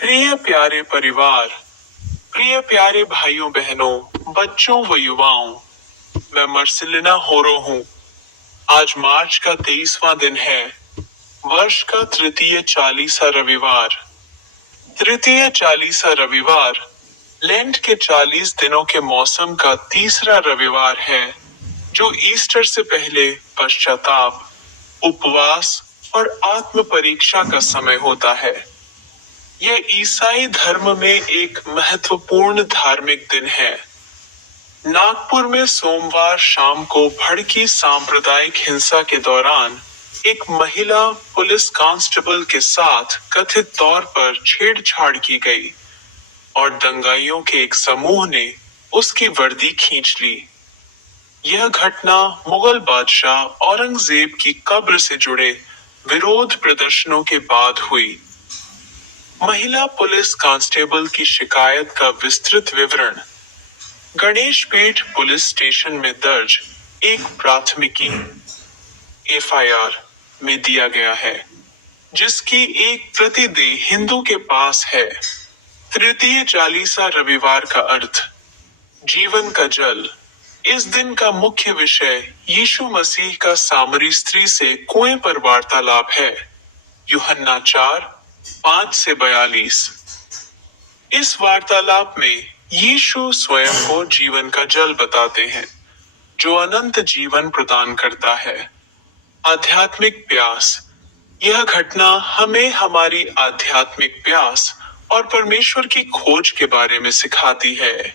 प्रिय प्यारे परिवार, प्रिय प्यारे भाइयों बहनों, बच्चों व युवाओं, मैं मर्सिलिना होरो हूँ। आज मार्च का 23वां दिन है, वर्ष का तृतीय चालीसा रविवार। तृतीय चालीसा रविवार लेंट के 40 दिनों के मौसम का तीसरा रविवार है, जो ईस्टर से पहले पश्चाताप, उपवास और आत्म परीक्षा का समय होता है। यह ईसाई धर्म में एक महत्वपूर्ण धार्मिक दिन है। नागपुर में सोमवार शाम को भड़की सांप्रदायिक हिंसा के दौरान एक महिला पुलिस कांस्टेबल के साथ कथित तौर पर छेड़छाड़ की गई और दंगाइयों के एक समूह ने उसकी वर्दी खींच ली। यह घटना मुगल बादशाह औरंगजेब की कब्र से जुड़े विरोध प्रदर्शनों के बाद हुई। महिला पुलिस कांस्टेबल की शिकायत का विस्तृत विवरण गणेश पेठ पुलिस स्टेशन में दर्ज एक प्राथमिकी (FIR) में दिया गया है, जिसकी एक प्रति दे हिंदू के पास है। तृतीय चालीसा रविवार का अर्थ जीवन का जल। इस दिन का मुख्य विषय यीशु मसीह का सामरी स्त्री से कुएं पर वार्तालाप है। यूहन्ना 4:5-42। इस वार्तालाप में यीशु स्वयं को जीवन का जल बताते हैं, जो अनंत जीवन प्रदान करता है। आध्यात्मिक प्यास। यह घटना हमें हमारी आध्यात्मिक प्यास और परमेश्वर की खोज के बारे में सिखाती है।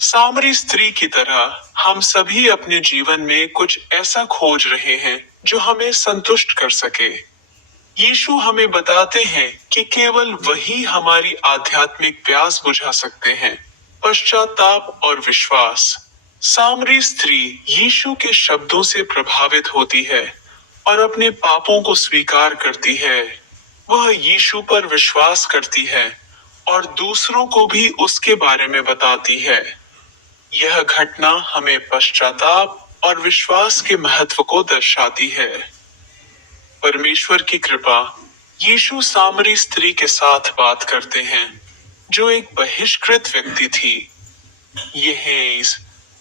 सामरी स्त्री की तरह हम सभी अपने जीवन में कुछ ऐसा खोज रहे हैं जो हमें संतुष्ट कर सके। यीशु हमें बताते हैं कि केवल वही हमारी आध्यात्मिक प्यास बुझा सकते हैं, पश्चाताप और विश्वास। सामरी स्त्री यीशु के शब्दों से प्रभावित होती है और अपने पापों को स्वीकार करती है। वह यीशु पर विश्वास करती है और दूसरों को भी उसके बारे में बताती है। यह घटना हमें पश्चाताप और विश्वास के महत्व को दर्शाती है। परमेश्वर की कृपा। यीशु सामरी स्त्री के साथ बात करते हैं, जो एक बहिष्कृत व्यक्ति थी। यह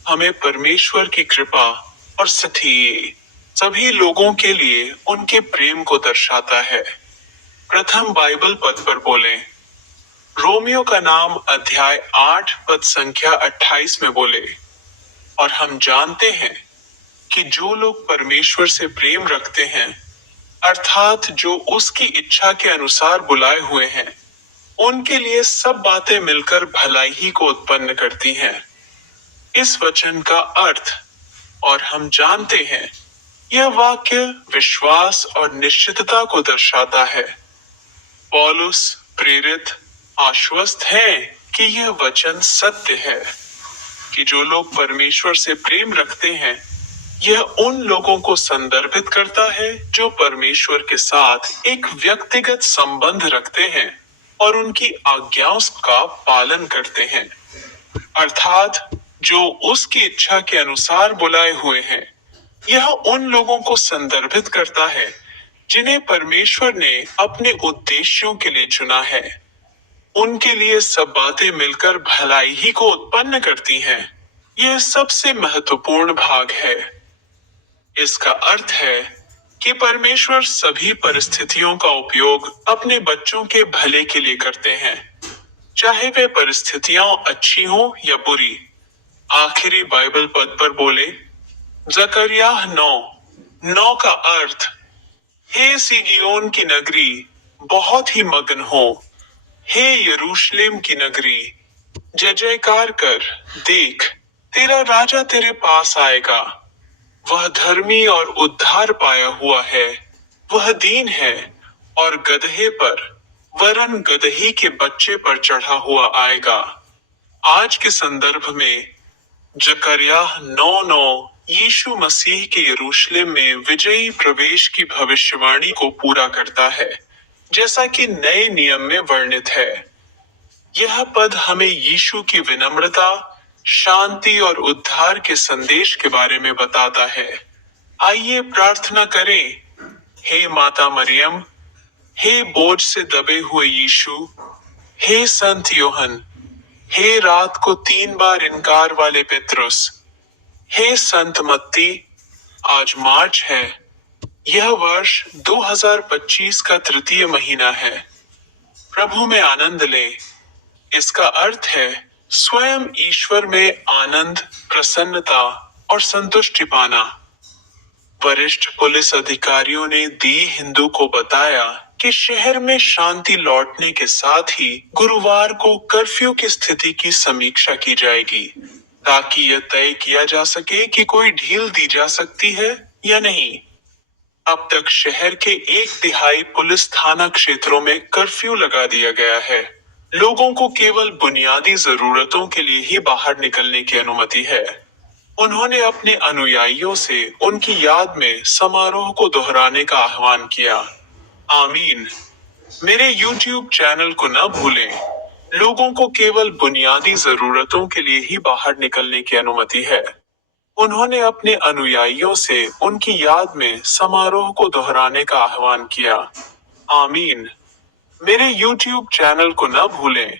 हमें परमेश्वर की कृपा और सभी लोगों के लिए उनके प्रेम को दर्शाता है। प्रथम बाइबल पद पर बोलें। रोमियो का नाम अध्याय 8 पद संख्या 28 में बोले, और हम जानते हैं कि जो लोग परमेश्वर से प्रेम रखते हैं, अर्थात जो उसकी इच्छा के अनुसार बुलाए हुए हैं, उनके लिए सब बातें मिलकर भलाई ही को उत्पन्न करती हैं। इस वचन का अर्थ और हम जानते हैं, यह वाक्य विश्वास और निश्चितता को दर्शाता है। पौलुस प्रेरित आश्वस्त है कि यह वचन सत्य है कि जो लोग परमेश्वर से प्रेम रखते हैं, यह उन लोगों को संदर्भित करता है जो परमेश्वर के साथ एक व्यक्तिगत संबंध रखते हैं और उनकी आज्ञाओं का पालन करते हैं, अर्थात जो उसकी इच्छा के अनुसार बुलाए हुए हैं। यह उन लोगों को संदर्भित करता है जिन्हें परमेश्वर ने अपने उद्देश्यों के लिए चुना है। उनके लिए सब बातें मिलकर भलाई ही को उत्पन्न करती हैं। यह सबसे महत्वपूर्ण भाग है। इसका अर्थ है कि परमेश्वर सभी परिस्थितियों का उपयोग अपने बच्चों के भले के लिए करते हैं, चाहे वे परिस्थितियां अच्छी हो या बुरी। आखिरी बाइबल पद पर बोले, जकरिया 9:9 का अर्थ, हे सिगियोन की नगरी, बहुत ही मगन हो, हे यरूशलेम की नगरी, जय जयकार कर, देख, तेरा राजा तेरे पास आएगा। वह धर्मी और उद्धार पाया हुआ है, वह दीन है और गदहे पर, वरन गदही के बच्चे पर चढ़ा हुआ आएगा। आज के संदर्भ में जकरिया 9:9 यीशु मसीह के यरूशलेम में विजयी प्रवेश की भविष्यवाणी को पूरा करता है, जैसा कि नए नियम में वर्णित है। यह पद हमें यीशु की विनम्रता, शांति और उद्धार के संदेश के बारे में बताता है। आइए प्रार्थना करें। हे माता मरियम, हे बोझ से दबे हुए यीशु, हे संत योहन, हे रात को 3 बार इनकार वाले पेत्रुस, हे संत मत्ती, आज मार्च है। यह वर्ष 2025 का तृतीय महीना है। प्रभु में आनंद ले। इसका अर्थ है स्वयं ईश्वर में आनंद, प्रसन्नता और संतुष्टि पाना। वरिष्ठ पुलिस अधिकारियों ने दी हिंदू को बताया कि शहर में शांति लौटने के साथ ही गुरुवार को कर्फ्यू की स्थिति की समीक्षा की जाएगी, ताकि यह तय किया जा सके कि कोई ढील दी जा सकती है या नहीं। अब तक शहर के 1/3 पुलिस थाना क्षेत्रों में कर्फ्यू लगा दिया गया है। लोगों को केवल बुनियादी जरूरतों के लिए ही बाहर निकलने की अनुमति है। उन्होंने अपने अनुयायियों से उनकी याद में समारोह को दोहराने का आह्वान किया। आमीन। मेरे YouTube चैनल को न भूलें। लोगों को केवल बुनियादी जरूरतों के लिए ही बाहर निकलने की अनुमति है। उन्होंने अपने अनुयायियों से उनकी याद में समारोह को दोहराने का आह्वान किया। आमीन। मेरे YouTube चैनल को न भूलें।